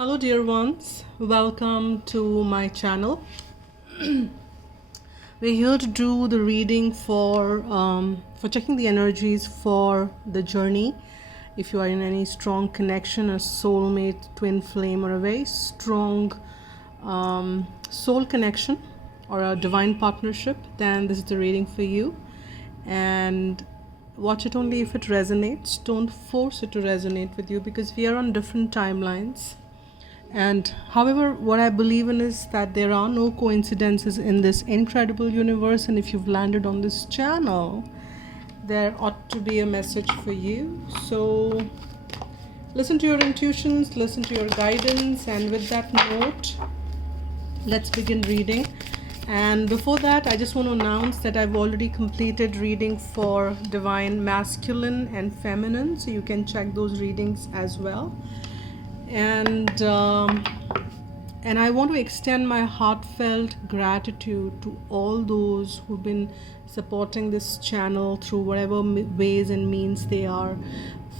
Hello dear ones, welcome to my channel. We're here to do the reading for checking the energies for the journey. If you are in any strong connection, a soulmate, twin flame, or a very strong soul connection or a divine partnership, then this is the reading for you. And watch it only if it resonates. Don't force it to resonate with you because we are on different timelines. And however, what I believe in is that there are no coincidences in this incredible universe, and if you've landed on this channel, there ought to be a message for you. So listen to your intuitions, listen to your guidance, and with that note, let's begin reading. And before that, I just want to announce that I've already completed reading for divine masculine and feminine, so you can check those readings as well. And I want to extend my heartfelt gratitude to all those who've been supporting this channel through whatever ways and means they are,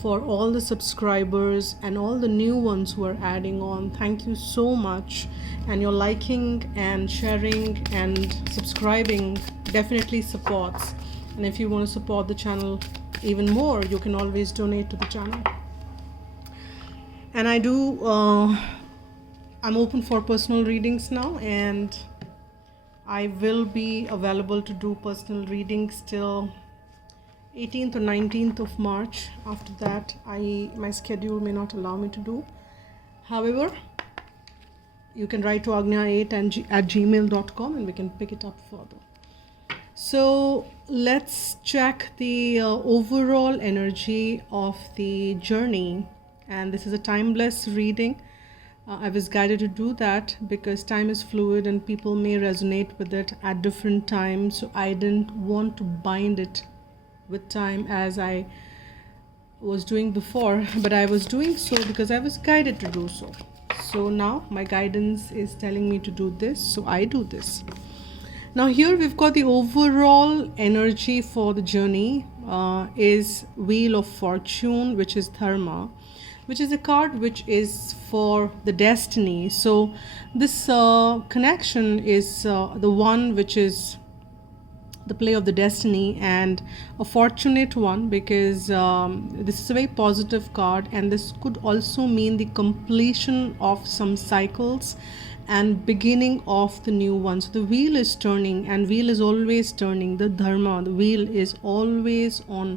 for all the subscribers and all the new ones who are adding on. Thank you so much, and your liking and sharing and subscribing definitely supports. And if you want to support the channel even more, you can always donate to the channel. And I'm open for personal readings now, and I will be available to do personal readings till 18th or 19th of March. After that, my schedule may not allow me to do. However, you can write to agnya8@gmail.com and we can pick it up further. So let's check the overall energy of the journey. And this is a timeless reading. I was guided to do that because time is fluid and people may resonate with it at different times. So I didn't want to bind it with time as I was doing before, but I was doing so because I was guided to do so. So now my guidance is telling me to do this, so I do this. Now here we've got the overall energy for the journey is Wheel of Fortune, which is Dharma, which is a card which is for the destiny. So this connection is the one which is the play of the destiny, and a fortunate one because this is a very positive card, and this could also mean the completion of some cycles and beginning of the new one. So the wheel is turning, and wheel is always turning. The dharma, the wheel is always on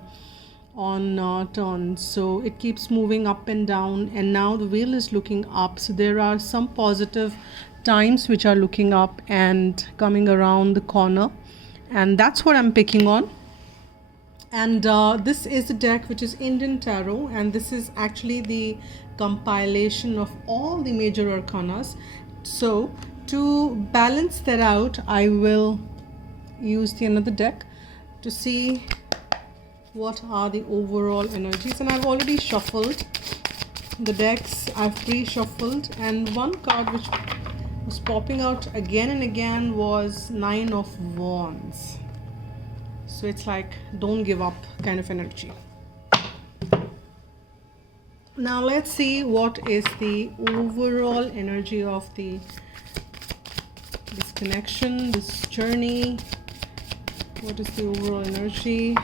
turn, so it keeps moving up and down, and now the wheel is looking up. So there are some positive times which are looking up and coming around the corner, and that's what I'm picking on. And this is a deck which is Indian Tarot, and this is actually the compilation of all the major arcanas. So to balance that out, I will use the another deck to see what are the overall energies. And I've already shuffled the decks. I've pre-shuffled, and one card which was popping out again and again was Nine of Wands. So it's like don't give up kind of energy. Now let's see what is the overall energy of this connection, this journey. What is the overall energy?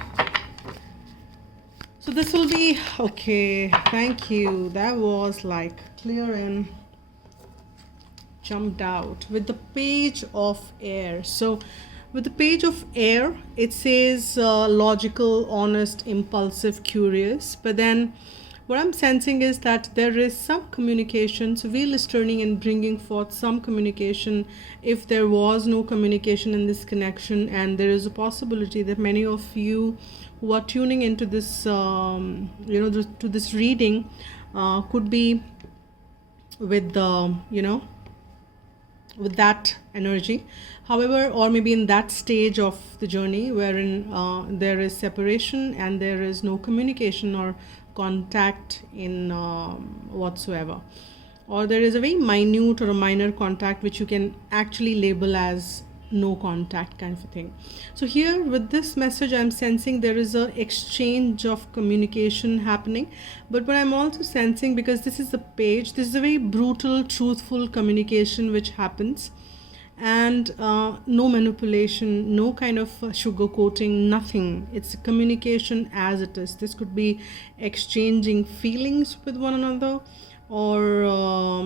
So this will be okay. Thank you. That was like clear and jumped out with the Page of Air. So with the Page of Air, it says logical, honest, impulsive, curious. But then what I'm sensing is that there is some communication. So wheel is turning and bringing forth some communication. If there was no communication in this connection, and there is a possibility that many of you who are tuning into this, to this reading, could be with the, with that energy. However, or maybe in that stage of the journey wherein there is separation and there is no communication or contact in whatsoever, or there is a very minute or a minor contact which you can actually label as no contact kind of a thing. So here with this message, I'm sensing there is a exchange of communication happening. But what I'm also sensing, because this is the page, this is a very brutal, truthful communication which happens, and no manipulation, no kind of sugarcoating, nothing. It's a communication as it is. This could be exchanging feelings with one another, or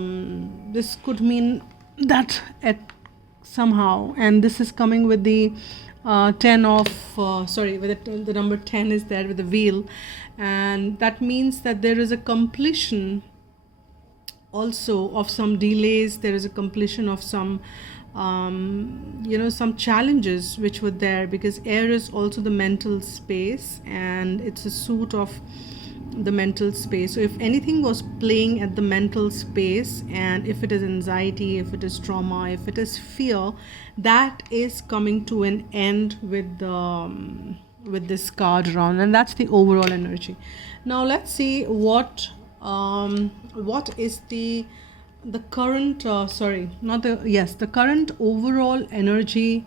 this could mean that at somehow, and this is coming with the 10 of with the number 10 is there with the wheel, and that means that there is a completion also of some delays. There is a completion of some some challenges which were there, because air is also the mental space, and it's a suit of the mental space. So if anything was playing at the mental space, and if it is anxiety, if it is trauma, if it is fear, that is coming to an end with the with this card around, and that's the overall energy. Now let's see what is the current the current overall energy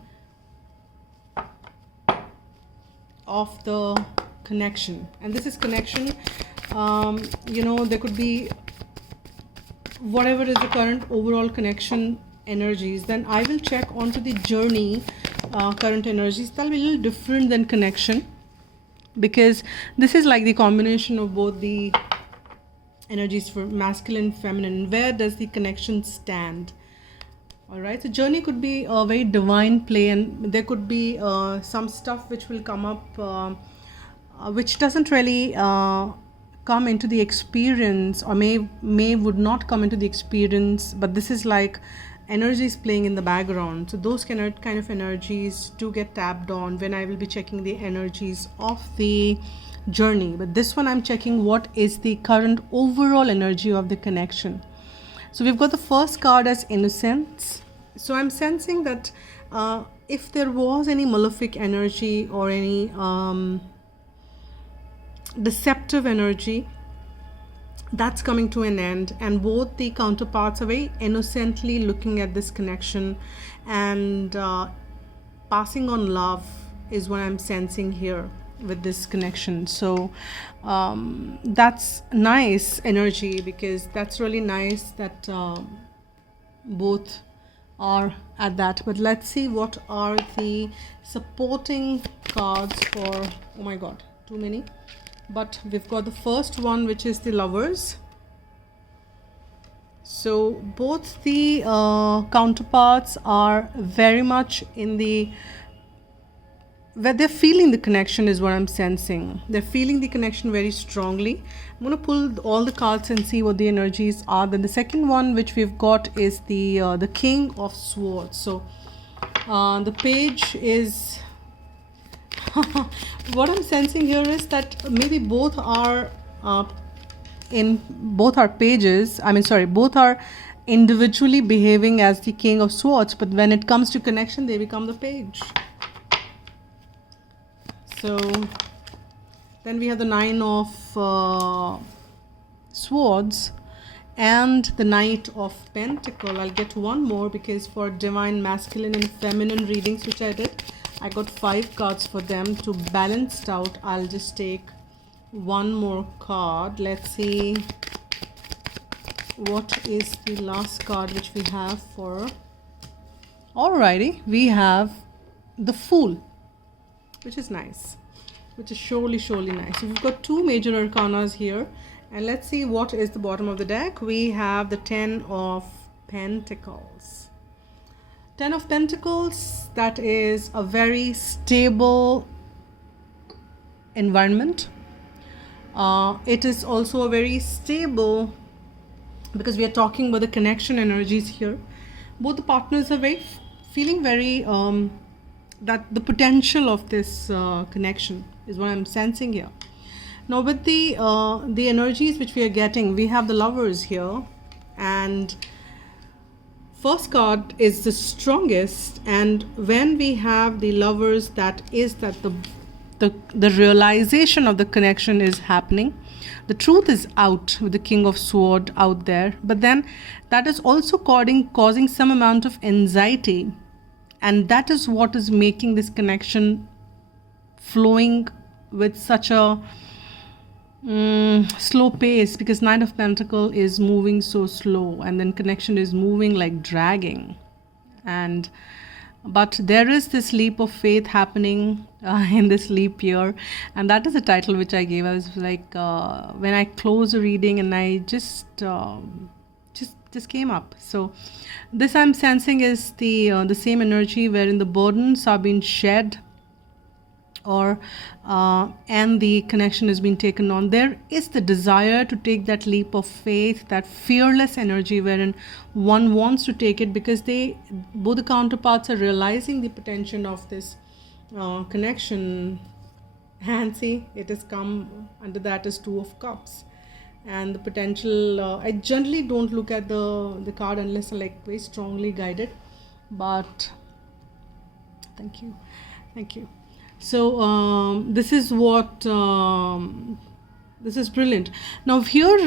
of the connection. And this is connection, there could be whatever is the current overall connection energies. Then I will check onto the journey current energies. That'll be a little different than connection, because this is like the combination of both the energies for masculine, feminine. Where does the connection stand? All right, so journey could be a very divine play, and there could be some stuff which will come up which doesn't really come into the experience, or may would not come into the experience, but this is like energies playing in the background. So those kind of energies do get tapped on when I will be checking the energies of the journey. But this one I'm checking what is the current overall energy of the connection. So we've got the first card as innocence. So I'm sensing that if there was any malefic energy or any deceptive energy, that's coming to an end, and both the counterparts are very innocently looking at this connection and passing on love is what I'm sensing here with this connection. So that's nice energy, because that's really nice that both are at that. But let's see what are the supporting cards for, oh my god, too many. But we've got the first one, which is the Lovers. So both the counterparts are very much in the, where they're feeling the connection is what I'm sensing. They're feeling the connection very strongly. I'm going to pull all the cards and see what the energies are. Then the second one which we've got is the King of Swords. So the page is what I'm sensing here is that maybe both are pages. Both are individually behaving as the King of Swords, but when it comes to connection, they become the page. So then we have the Nine of Swords and the Knight of Pentacle. I'll get one more, because for divine masculine and feminine readings which I did, I got 5 cards for them to balance it out. I'll just take one more card. Let's see what is the last card which we have for. Alrighty, we have the Fool, which is nice, which is surely nice. So we've got 2 major arcanas here, and let's see what is the bottom of the deck. We have the 10 of Pentacles. 10 of Pentacles, that is a very stable environment. It is also a very stable, because we are talking about the connection energies here. Both the partners are feeling very that the potential of this connection is what I'm sensing here. Now with the energies which we are getting, we have the Lovers here, and first card is the strongest. And when we have the Lovers, that is that the realization of the connection is happening. The truth is out with the King of Swords out there, but then that is also causing some amount of anxiety And that is what is making this connection flowing with such a slow pace, because Nine of Pentacles is moving so slow, and then connection is moving like dragging. And but there is this leap of faith happening in this leap year, and that is the title which I gave. I was like, when I close a reading, and I just came up. So this I'm sensing is the same energy wherein the burdens are being shed, or and the connection has been taken on. There is the desire to take that leap of faith, that fearless energy wherein one wants to take it, because both the counterparts are realizing the potential of this connection. And see, it has come under that as Two of Cups, and the potential. I generally don't look at the card unless I like very strongly guided, but thank you. So this is what this is brilliant. Now here,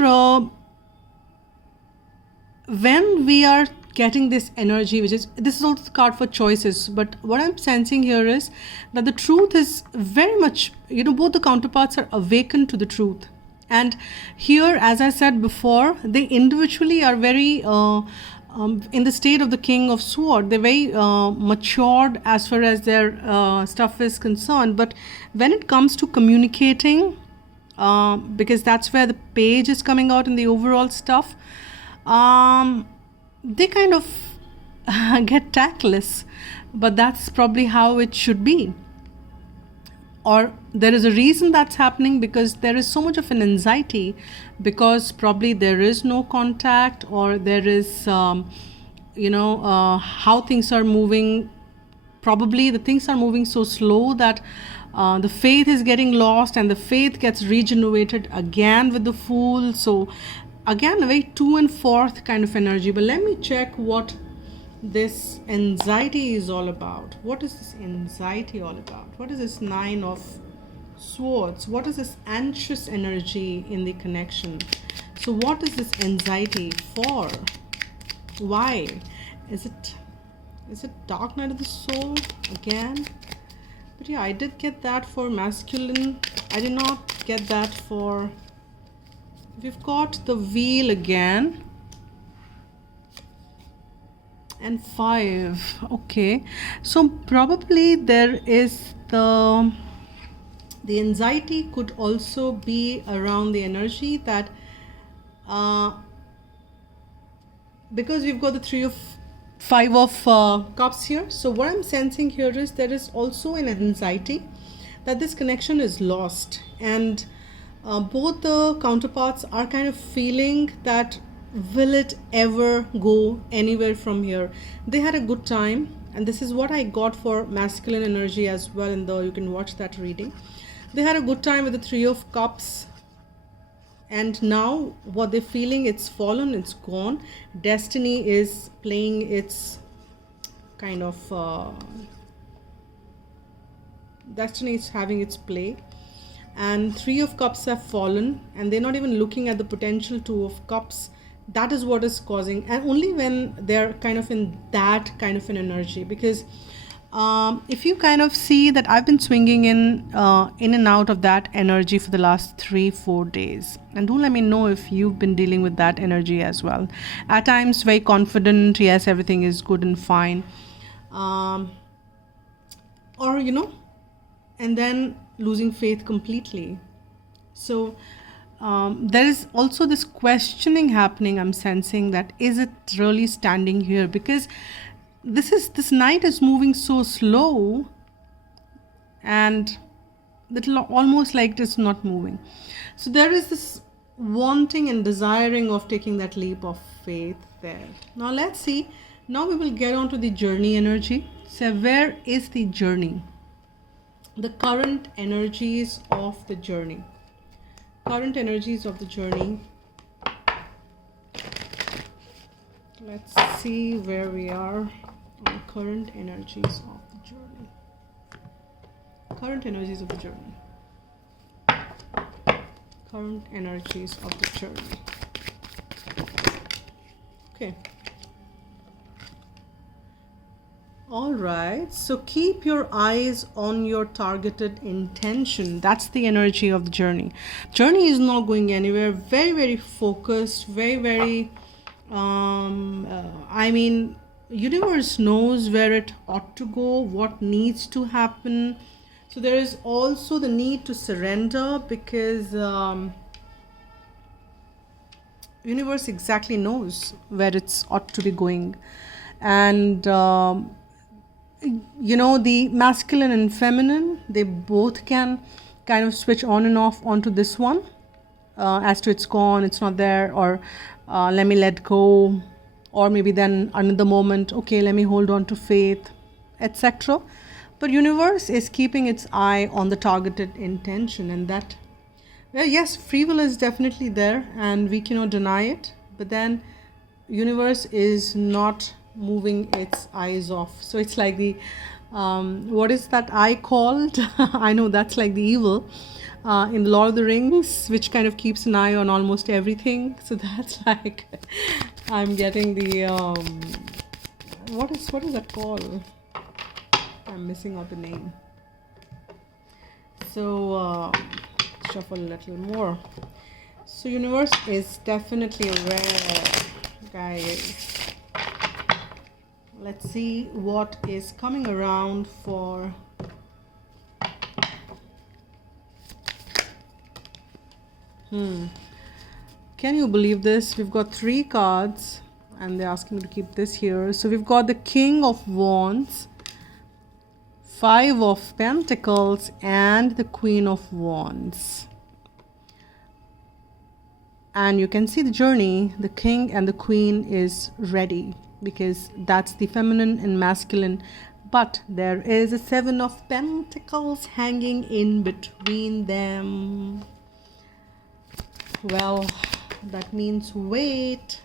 when we are getting this energy, this is also the card for choices, but what I'm sensing here is that the truth is very much, both the counterparts are awakened to the truth. And here, as I said before, they individually are very in the state of the King of Swords. They're very matured as far as their stuff is concerned. But when it comes to communicating, because that's where the page is coming out in the overall stuff, they kind of get tactless. But that's probably how it should be. Or there is a reason that's happening, because there is so much of an anxiety, because probably there is no contact, or there is how things are moving. Probably the things are moving so slow that the faith is getting lost, and the faith gets regenerated again with the Fool. So again, a very to and forth kind of energy. But let me check what this anxiety is all about. What is this anxiety all about? What is this Nine of Swords? What is this anxious energy in the connection? So what is this anxiety for? Why? Is it Dark Night of the Soul again? But yeah, I did get that for masculine. I did not get that for... We've got the Wheel again. And 5. Okay, so probably there is the anxiety could also be around the energy that because we've got the 5 of Cups here. So what I'm sensing here is there is also an anxiety that this connection is lost, and both the counterparts are kind of feeling that, will it ever go anywhere from here? They had a good time, and this is what I got for masculine energy as well. You can watch that reading. They had a good time with the 3 of Cups, and now what they're feeling, it's fallen, it's gone. Destiny is playing its kind of destiny is having its play, and 3 of Cups have fallen, and they're not even looking at the potential 2 of Cups. That is what is causing, and only when they're kind of in that kind of an energy. Because if you kind of see that I've been swinging in and out of that energy for the last 3-4 days, and do let me know if you've been dealing with that energy as well. At times very confident, yes, everything is good and fine, or and then losing faith completely. So there is also this questioning happening. I'm sensing that, is it really standing here? Because this night is moving so slow, and little almost like it's not moving. So there is this wanting and desiring of taking that leap of faith there. Now let's see. Now we will get on to the journey energy. So where is the journey? The current energies of the journey. Current energies of the journey. Let's see where we are on current energies of the journey. Current energies of the journey. Current energies of the journey. Okay. All right. So keep your eyes on your targeted intention. That's the energy of the journey. Journey is not going anywhere. Very, very focused. Very, very. I mean, universe knows where it ought to go, what needs to happen. So there is also the need to surrender, because universe exactly knows where it's ought to be going, and the masculine and feminine, they both can kind of switch on and off onto this one, as to it's gone, it's not there, or let me let go, or maybe then another moment, okay, let me hold on to faith, etc. But universe is keeping its eye on the targeted intention, and that, well, yes, free will is definitely there and we cannot deny it, but then universe is not moving its eyes off. So it's like the what is that eye called? I know that's like the evil in the Lord of the Rings, which kind of keeps an eye on almost everything. So that's like I'm getting the what is that called? I'm missing out the name. So shuffle a little more. So universe is definitely aware, guys. Let's see what is coming around for Can you believe this? We've got 3 cards and they're asking me to keep this here. So we've got the King of Wands, 5 of Pentacles, and the Queen of Wands. And you can see the journey. The King and the Queen is ready, because that's the feminine and masculine. But there is a 7 of Pentacles hanging in between them. Well, that means wait.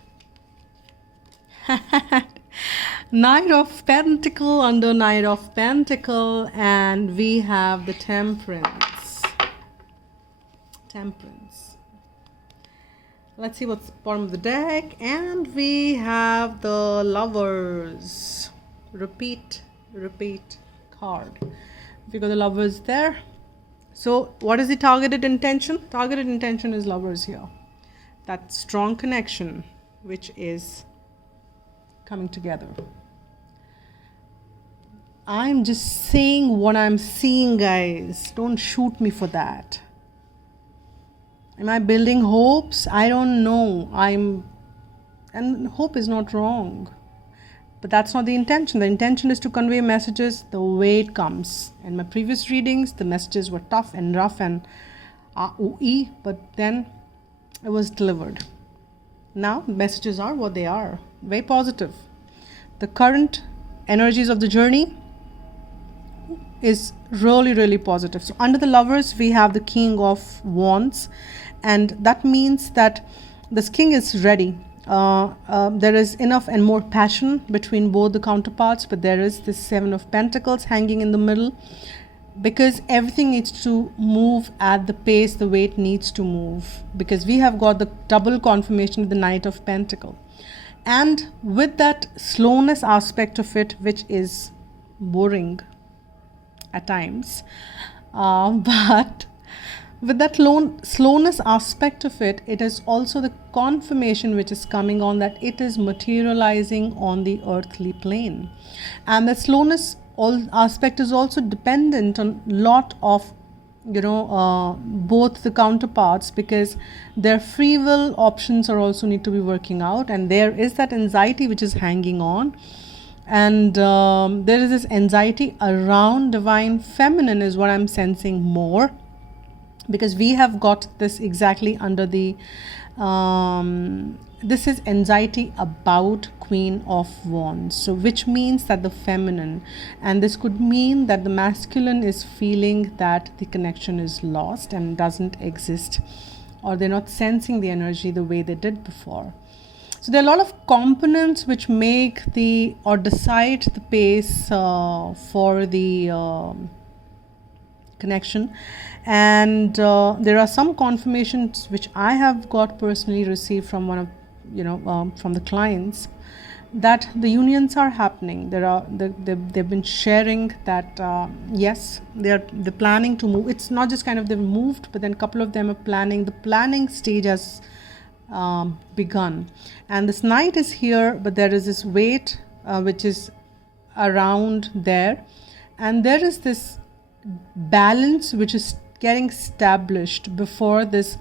Knight of Pentacle under Knight of Pentacle, and we have the Temperance. Let's see what's bottom of the deck, and we have the Lovers. Repeat card. We got the Lovers there. So what is the targeted intention? Targeted intention is Lovers here. That strong connection which is coming together. I'm just saying what I'm seeing, guys. Don't shoot me for that. Am I building hopes? I don't know. And hope is not wrong. But that's not the intention. The intention is to convey messages the way it comes. In my previous readings, the messages were tough and rough and but then it was delivered. Now, messages are what they are. Very positive. The current energies of the journey is really, really positive. So under the Lovers, we have the King of Wands. And that means that this king is ready. There is enough and more passion between both the counterparts, but there is this 7 of Pentacles hanging in the middle, because everything needs to move at the pace the way it needs to move, because we have got the double confirmation of the Knight of Pentacle. And with that slowness aspect of it, which is boring at times, but with that slowness aspect of it, it is also the confirmation which is coming on that it is materializing on the earthly plane. And the slowness aspect is also dependent on a lot of, both the counterparts, because their free will options are also need to be working out. And there is that anxiety which is hanging on. And there is this anxiety around divine feminine is what I'm sensing more. Because we have got this exactly under the this is anxiety about Queen of Wands, so which means that the feminine, and this could mean that the masculine is feeling that the connection is lost and doesn't exist, or they're not sensing the energy the way they did before. So there are a lot of components which make or decide the pace for the connection. And there are some confirmations which I have got personally received from one of from the clients, that the unions are happening. They've been sharing that yes, they're planning to move. It's not just kind of they've moved, but then a couple of them are planning. The planning stage has begun, and this knight is here, but there is this weight which is around there, and there is this balance which is getting established before this.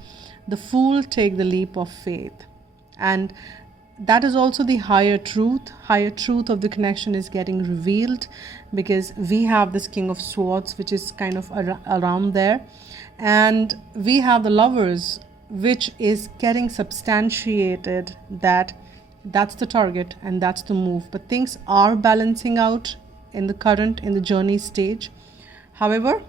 The fool take the leap of faith, and that is also the higher truth of the connection is getting revealed, because we have this King of Swords which is kind of around there, and we have the Lovers which is getting substantiated that that's the target and that's the move. But things are balancing out in the journey stage. However,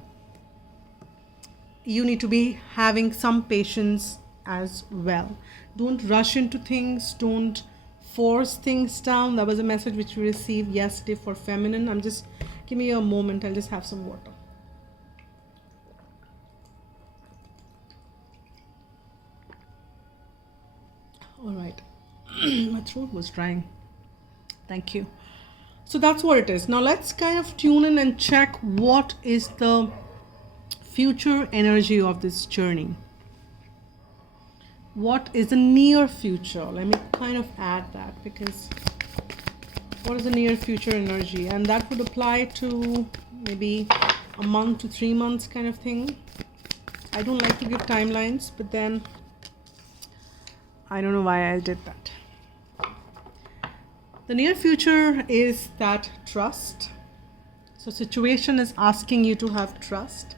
you need to be having some patience as well. Don't rush into things. Don't force things down. That was a message which we received yesterday for feminine. Give me a moment. I'll just have some water. All right. My throat was drying. Thank you. So that's what it is. Now let's kind of tune in and check what is the future energy of this journey. What is the near future? Let me kind of add that, because what is the near future energy? And that would apply to maybe a month to 3 months kind of thing. I don't like to give timelines, but then I don't know why I did that. The near future is that trust. So situation is asking you to have trust.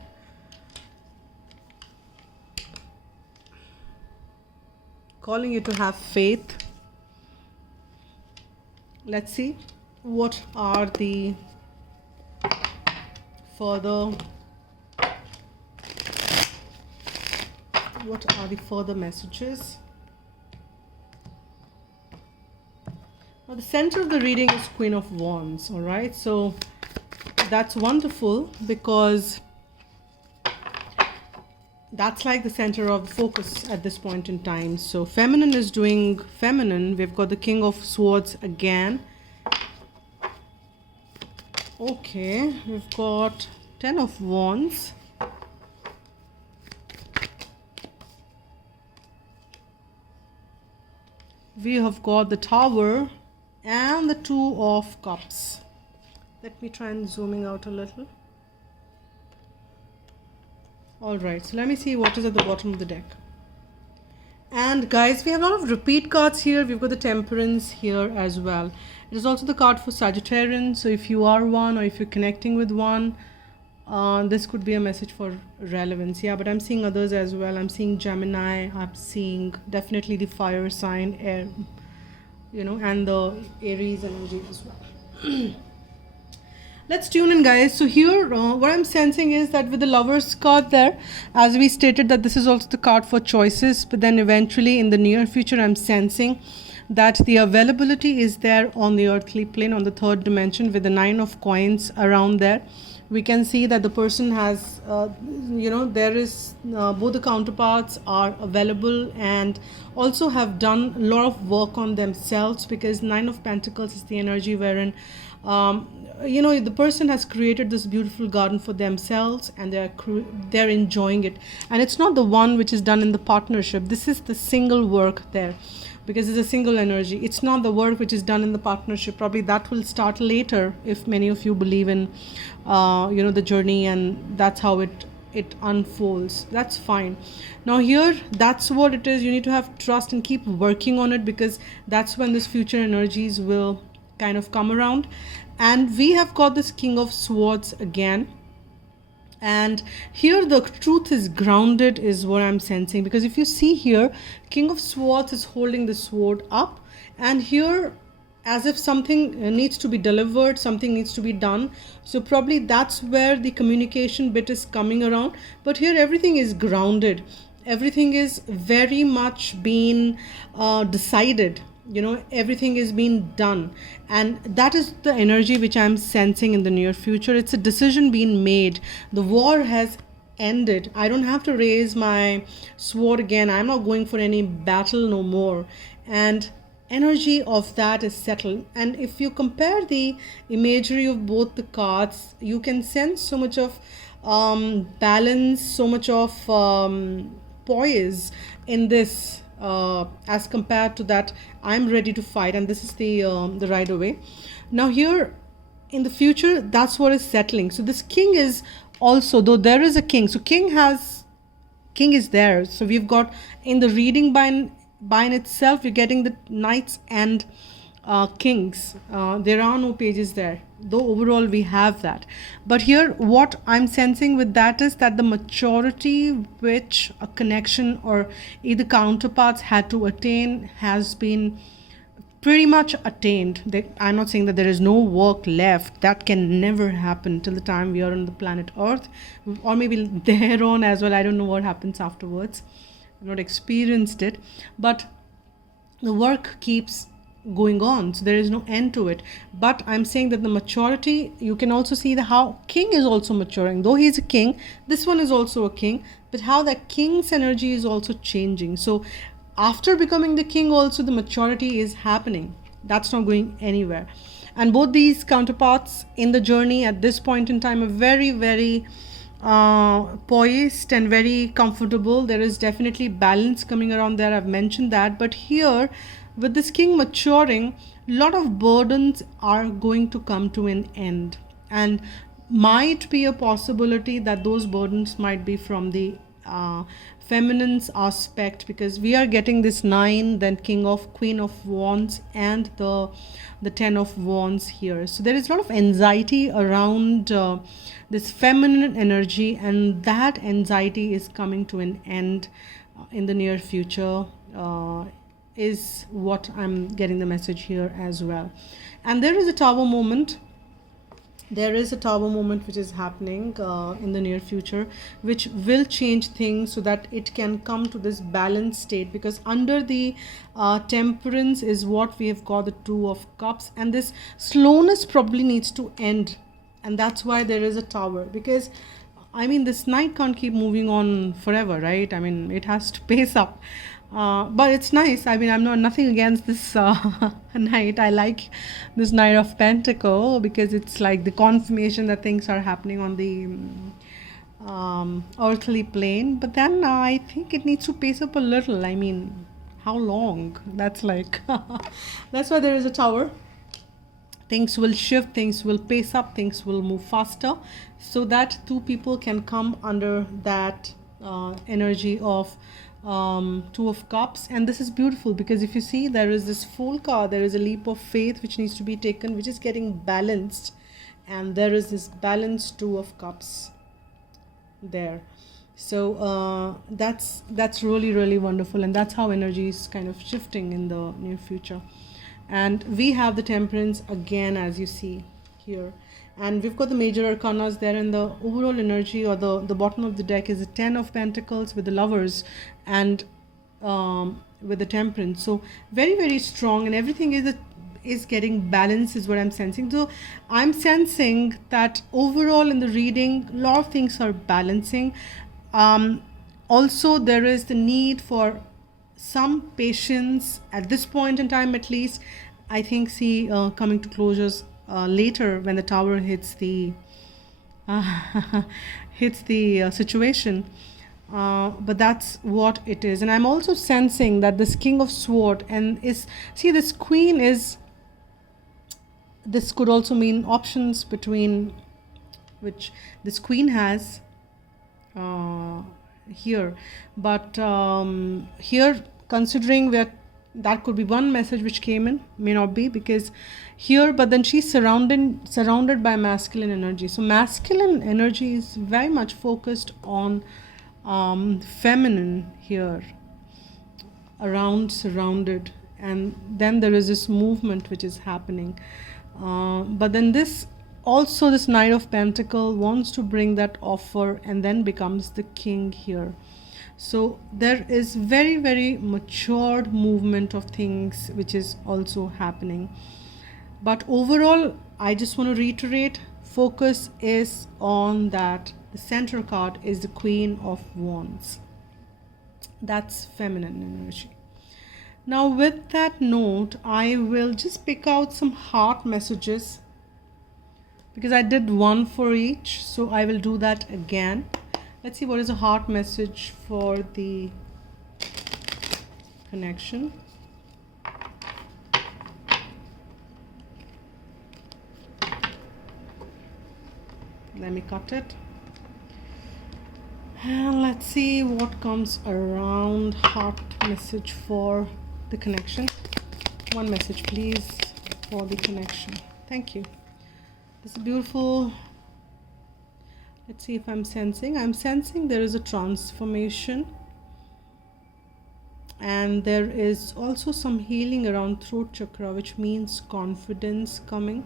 Calling you to have faith. Let's see what are the further messages. Now the center of the reading is Queen of Wands, all right? So that's wonderful, because that's like the center of the focus at this point in time. So feminine is doing feminine. We've got the King of Swords again. Okay, we've got 10 of Wands. We have got the Tower and the 2 of Cups. Let me try and zooming out a little. All right, so let me see what is at the bottom of the deck. And guys, we have a lot of repeat cards here. We've got the Temperance here as well. It is also the card for Sagittarian. So if you are one, or if you're connecting with one, this could be a message for relevance. Yeah, but I'm seeing others as well. I'm seeing Gemini. I'm seeing definitely the fire sign, air, and the Aries energy as well. Let's tune in, guys. So here, what I'm sensing is that with the Lovers card there, as we stated, that this is also the card for choices, but then eventually in the near future, I'm sensing that the availability is there on the earthly plane, on the 3rd dimension, with the 9 of Coins around there. We can see that the person has, there is both the counterparts are available and also have done a lot of work on themselves, because 9 of Pentacles is the energy wherein the person has created this beautiful garden for themselves, and they're enjoying it. And it's not the one which is done in the partnership. This is the single work there, because it's a single energy. It's not the work which is done in the partnership. Probably that will start later, if many of you believe in the journey, and that's how it unfolds. That's fine. Now here, that's what it is. You need to have trust and keep working on it, because that's when this future energies will kind of come around. And we have got this King of Swords again, and here the truth is grounded, is what I'm sensing, because if you see here, King of Swords is holding the sword up, and here as if something needs to be delivered, something needs to be done. So probably that's where the communication bit is coming around. But here everything is grounded, everything is very much being decided, everything is being done, and that is the energy which I'm sensing in the near future. It's a decision being made. The war has ended. I don't have to raise my sword again. I'm not going for any battle no more. And energy of that is settled. And if you compare the imagery of both the cards, you can sense so much of balance, so much of poise in this, as compared to that I'm ready to fight, and this is the right away. Now here in the future, that's what is settling. So this king is also, though there is a king, so king is there. So we've got in the reading by in itself, we're getting the knights and kings. There are no pages there, though overall we have that. But here what I'm sensing with that is that the maturity which a connection or either counterparts had to attain has been pretty much attained. I'm not saying that there is no work left. That can never happen till the time we are on the planet Earth, or maybe there on as well. I don't know what happens afterwards. I've not experienced it, but the work keeps going on, so there is no end to it. But I'm saying that the maturity, you can also see the how king is also maturing. Though he's a king, this one is also a king, but how that king's energy is also changing. So after becoming the king also, the maturity is happening. That's not going anywhere. And both these counterparts in the journey at this point in time are very, very poised and very comfortable. There is definitely balance coming around there. I've mentioned that. But here, with this king maturing, a lot of burdens are going to come to an end. And might be a possibility that those burdens might be from the feminine's aspect, because we are getting this 9, then queen of wands, and the 10 of wands here. So there is a lot of anxiety around this feminine energy, and that anxiety is coming to an end in the near future, is what I'm getting the message here as well. And there is a tower moment. There is a tower moment which is happening in the near future, which will change things so that it can come to this balanced state, because under the temperance is what we have got the 2 of cups, and this slowness probably needs to end, and that's why there is a tower. Because I mean, this knight can't keep moving on forever, right? I mean, it has to pace up. But it's nice. I mean, I'm not nothing against this knight. I like this Knight of Pentacle because it's like the confirmation that things are happening on the earthly plane. But then I think it needs to pace up a little. I mean, how long? That's like that's why there is a tower. Things will shift, things will pace up, things will move faster, so that 2 people can come under that energy of 2 of cups. And this is beautiful because if you see, there is this Fool card, there is a leap of faith which needs to be taken, which is getting balanced, and there is this balanced 2 of cups there. So that's really, really wonderful, and that's how energy is kind of shifting in the near future. And we have the temperance again, as you see here, and we've got the major arcanas there, and the overall energy, or the bottom of the deck, is the 10 of Pentacles with the Lovers and with the Temperance. So very, very strong, and everything is getting balanced is what I'm sensing. So I'm sensing that overall in the reading, a lot of things are balancing. Also there is the need for some patience at this point in time, at least. I think coming to closures later when the tower hits the situation, but that's what it is. And I'm also sensing that this King of Sword and this Queen is, this could also mean options between which this Queen has here, but here, considering that that could be one message which came in, may not be, because here, but then she's surrounded by masculine energy. So masculine energy is very much focused on feminine here, surrounded, and then there is this movement which is happening, but then this Knight of Pentacle wants to bring that offer and then becomes the king here. So there is very, very matured movement of things which is also happening. But overall, I just want to reiterate, focus is on that. The center card is the Queen of Wands. That's feminine energy. Now with that note, I will just pick out some heart messages because I did one for each, so I will do that again. Let's see what is a heart message for the connection. Let me cut it. And let's see what comes around. Heart message for the connection. One message please for the connection. Thank you. This is beautiful. Let's see if I'm sensing there is a transformation, and there is also some healing around throat chakra, which means confidence coming.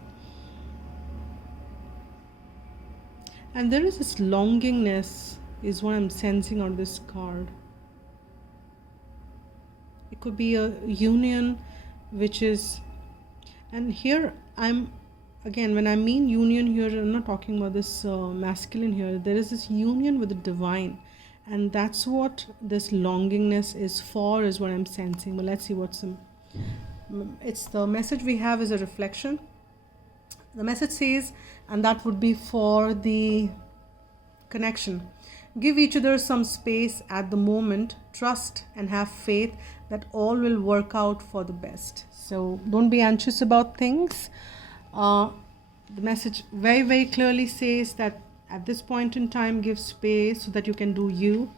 And there is this longingness is what I'm sensing on this card. It could be a union, which is, and here I'm, again, when I mean union here, I'm not talking about this masculine here. There is this union with the divine, and that's what this longingness is for, is what I'm sensing. But let's see what's it's the message we have is a reflection. The message says, and that would be for the connection: give each other some space at the moment, trust and have faith that all will work out for the best. So don't be anxious about things. The message very, very clearly says that at this point in time, give space so that you can do you.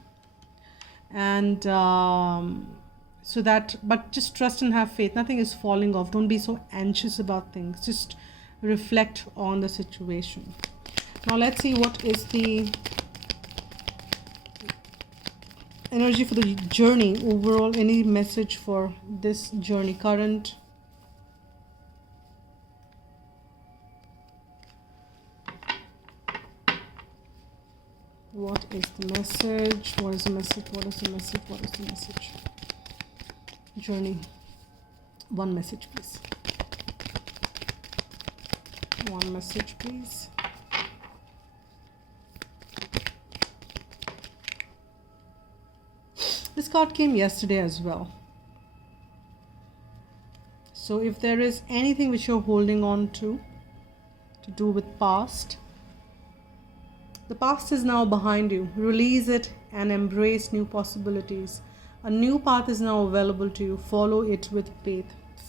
And so that, but just trust and have faith. Nothing is falling off. Don't be so anxious about things. Just reflect on the situation. Now let's see what is the energy for the journey overall. Any message for this journey, current. What is the message? What is the message? What is the message? What is the message? Journey. One message, please. One message, please. This card came yesterday as well. So if there is anything which you're holding on to do with past, the past is now behind you. Release it and embrace new possibilities. A new path is now available to you. Follow it with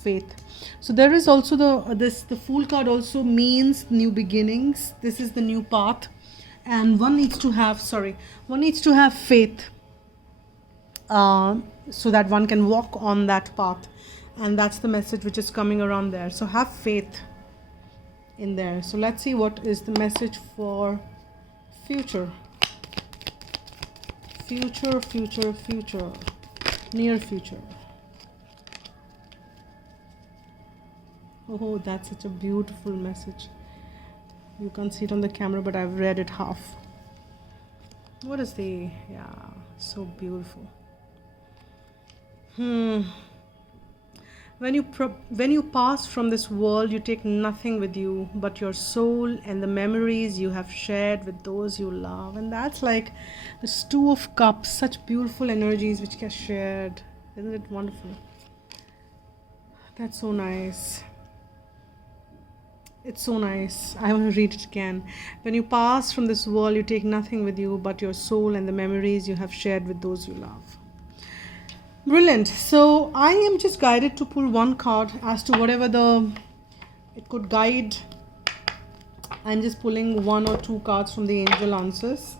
faith. So there is also the Fool card also means new beginnings. This is the new path, and one needs to have faith so that one can walk on that path, and that's the message which is coming around there. So have faith in there. So let's see what is the message for future, near future. Oh, that's such a beautiful message. You can't see it on the camera, but I've read it half. What is the, yeah, so beautiful. When you pass from this world, you take nothing with you but your soul and the memories you have shared with those you love. And that's like this Two of Cups, such beautiful energies which get shared. Isn't it wonderful? That's so nice. It's so nice. I want to read it again. When you pass from this world, you take nothing with you but your soul and the memories you have shared with those you love. Brilliant. So I am just guided to pull one card as to whatever it could guide. I'm just pulling one or two cards from the angel answers.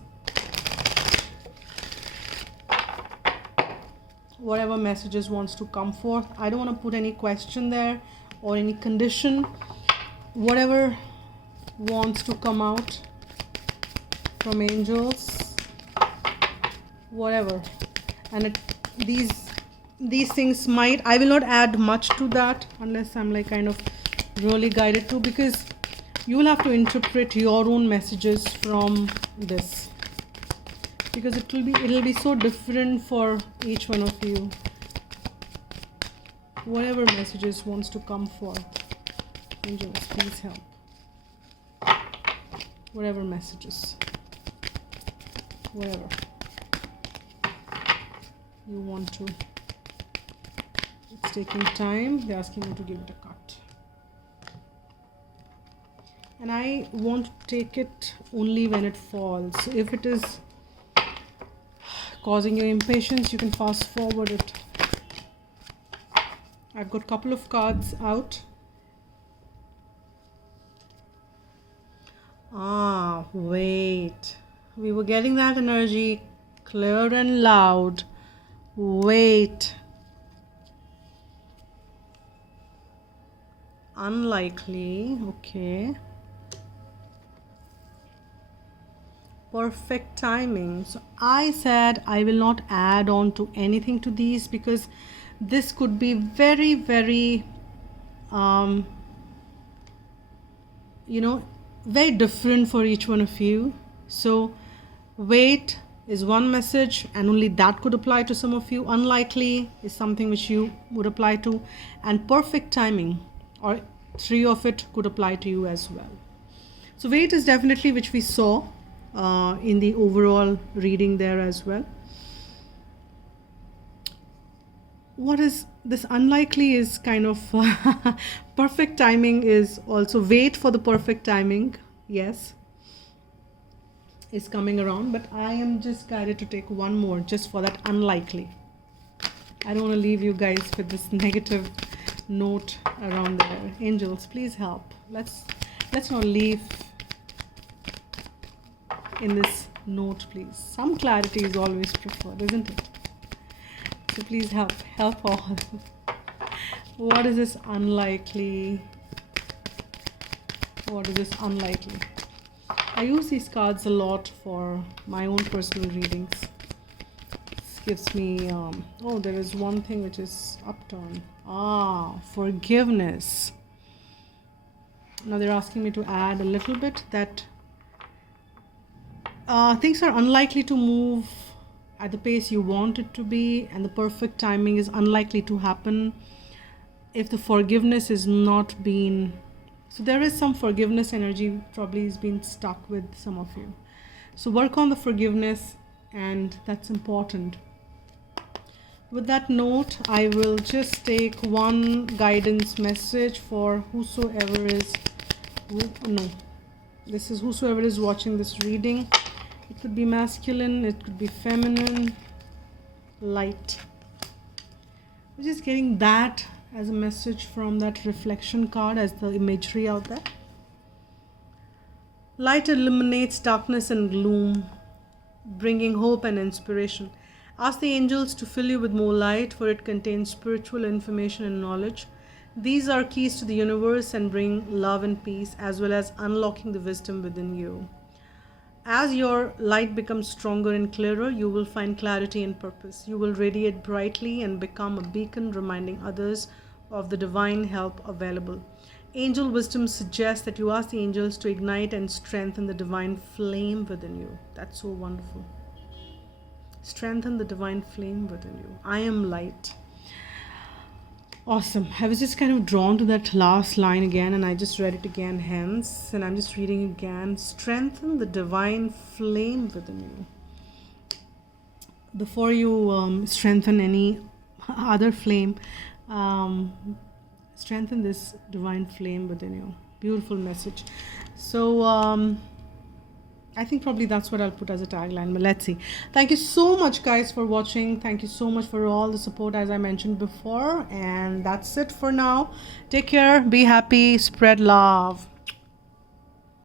Whatever messages wants to come forth. I don't want to put any question there or any condition. Whatever wants to come out from angels, whatever. And these things might, I will not add much to that unless I'm like kind of really guided to, because you will have to interpret your own messages from this, because it'll be so different for each one of you. Whatever messages wants to come forth, angels, please help. Whatever messages, whatever you want to. It's taking time. They're asking me to give it a cut. And I want to take it only when it falls. So if it is causing you impatience, you can fast forward it. I've got a couple of cards out. Wait. We were getting that energy clear and loud. Wait. Unlikely. Okay. Perfect timing. So I said I will not add on to anything to these because this could be very, very, very different for each one of you. So wait is one message and only that could apply to some of you. Unlikely is something which you would apply to, and perfect timing or three of it could apply to you as well. So wait is definitely which we saw in the overall reading there as well. What is this? Unlikely is kind of perfect timing is also wait for the perfect timing. Yes, is coming around, but I am just guided to take one more just for that unlikely. I don't want to leave you guys with this negative note around there. Angels, please help. Let's not leave in this note, please. Some clarity is always preferred, isn't it? So please help all. What is this unlikely? What is this unlikely? I use these cards a lot for my own personal readings. This gives me, there is one thing which is upturned. Forgiveness. Now they're asking me to add a little bit that things are unlikely to move at the pace you want it to be, and the perfect timing is unlikely to happen if the forgiveness is not being. So there is some forgiveness energy probably is being stuck with some of you. So work on the forgiveness, and that's important. With that note, I will just take one guidance message for whosoever is whosoever is watching this reading. It could be masculine, it could be feminine, light. We're just getting that as a message from that reflection card as the imagery out there. Light illuminates darkness and gloom, bringing hope and inspiration. Ask the angels to fill you with more light, for it contains spiritual information and knowledge. These are keys to the universe and bring love and peace, as well as unlocking the wisdom within you. As your light becomes stronger and clearer, you will find clarity and purpose. You will radiate brightly and become a beacon, reminding others of the divine help available. Angel wisdom suggests that you ask the angels to ignite and strengthen the divine flame within you. That's so wonderful. Strengthen the divine flame within you. I am light. Awesome. I was just kind of drawn to that last line again, and I just read it again hence, and I'm just reading again. Strengthen the divine flame within you. Before you strengthen any other flame, strengthen this divine flame within you. Beautiful message. So I think probably that's what I'll put as a tagline, but let's see. Thank you so much, guys, for watching. Thank you so much for all the support, as I mentioned before, and that's it for now. Take care, be happy, spread love.